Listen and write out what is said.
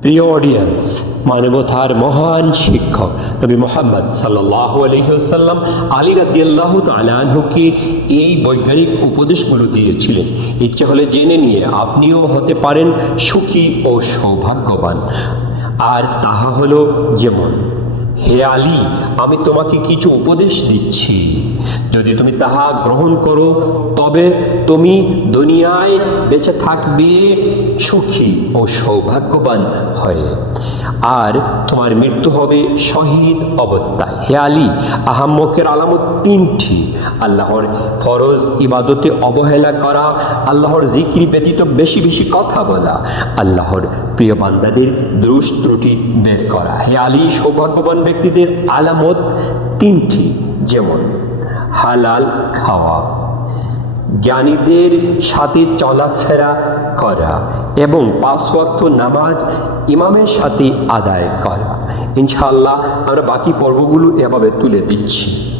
প্রিয় অডিয়েন্স, মানবতার মহান শিক্ষক নবী মুহাম্মদ সাল্লাল্লাহু আলাইহি ওয়াসাল্লাম আলী রাদিয়াল্লাহু তাআলা আনহুকে এই বৈজ্ঞানিক উপদেশগুলো দিয়েছিলেন। ইচ্ছে হলে জেনে নিয়ে আপনিও হতে পারেন সুখী ও সৌভাগ্যবান। আর তাহা হলো যেমন: হে আলী, আমি তোমাকে কিছু উপদেশ দিচ্ছি, যদি তুমি তাহা গ্রহণ করো তবে তুমি দুনিয়ায় বেঁচে থাকবে সুখী ও সৌভাগ্যবান হয়ে, আর তোমার মৃত্যু হবে শহীদ অবস্থায়। হে আলী, আহাম্মকের আলামত তিনটি: আল্লাহর ফরজ ইবাদতে অবহেলা করা, আল্লাহর জিকির ব্যতীত বেশি বেশি কথা বলা, আল্লাহর প্রিয় বান্দাদের দোষ ত্রুটি বের করা। হে আলী, সৌভাগ্যবান ব্যক্তিদের আলামত তিনটি, যেমন হালাল খাওয়া, জ্ঞানীদের সাথে চলাফেরা করা এবং 5 ওয়াক্ত নামাজ ইমামের সাথে আদায় করা। ইনশাআল্লাহ আমরা বাকি পর্বগুলো এভাবে তুলে দিচ্ছি।